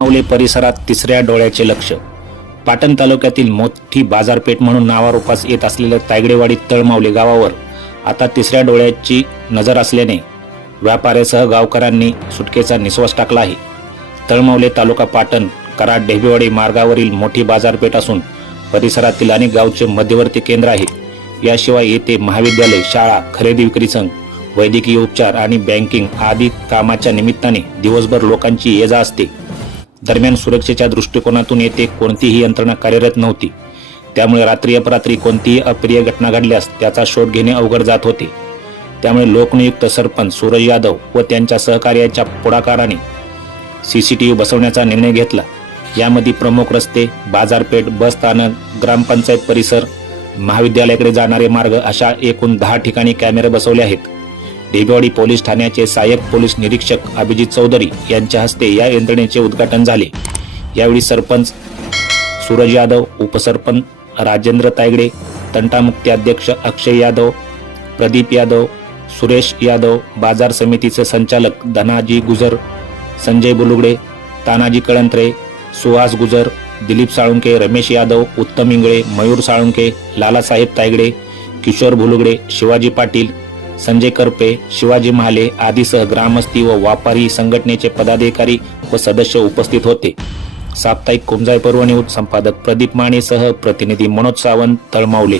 मावले परिसरात तिसऱ्या डोळ्याचे लक्ष. पाटण तालुक्यातील मोठी बाजारपेठ म्हणून नावारूपास येत असलेल्या तायगडेवाडी तळमावले गावावर आता तिसऱ्या डोळ्याची नजर असल्याने व्यापाऱ्यासह गावकऱ्यांनी सुटकेचा निश्वास टाकला आहे. तळमावले तालुका पाटण कराड ढेबेवाडी मार्गावरील मोठी बाजारपेठ असून परिसरातील अनेक गावचे मध्यवर्ती केंद्र आहे. याशिवाय येथे महाविद्यालय शाळा खरेदी विक्री संघ वैद्यकीय उपचार आणि बँकिंग आदी कामाच्या निमित्ताने दिवसभर लोकांची ये जा असते. दरम्यान सुरक्षेच्या दृष्टिकोनातून येथे कोणतीही यंत्रणा कार्यरत नव्हती. त्यामुळे रात्री अपरात्री कोणतीही अप्रिय घटना घडल्यास त्याचा शोध घेणे अवघड जात होते. त्यामुळे लोकनियुक्त सरपंच सूरज यादव व त्यांच्या सहकार्याच्या पुढाकाराने सी सी टी व्ही बसवण्याचा निर्णय घेतला. यामध्ये प्रमुख रस्ते बाजारपेठ बस स्थानक ग्रामपंचायत परिसर महाविद्यालयाकडे जाणारे मार्ग अशा एकूण दहा ठिकाणी कॅमेरे बसवले आहेत. डेबेवाडी पोलीस ठाण्याचे सहाय्यक पोलीस निरीक्षक अभिजित चौधरी यांच्या हस्ते या यंत्रणेचे उद्घाटन झाले. यावेळी सरपंच सूरज यादव उपसरपंच राजेंद्र तायगडे तंटामुक्ती अध्यक्ष अक्षय यादव प्रदीप यादव सुरेश यादव बाजार समितीचे संचालक धनाजी गुजर संजय बुलुगडे तानाजी कळंत्रे सुहास गुजर दिलीप साळुंके रमेश यादव उत्तम इंगळे मयूर साळुंके लालासाहेब तायगडे किशोर भुलुगडे शिवाजी पाटील संजय करपे शिवाजी महाले आदीसह ग्रामस्थी व व्यापारी संघटनेचे पदाधिकारी व सदस्य उपस्थित होते. साप्ताहिक कुंजाय पर्व न्यूज संपादक प्रदीप मानेसह प्रतिनिधी मनोज सावंत तळमावले.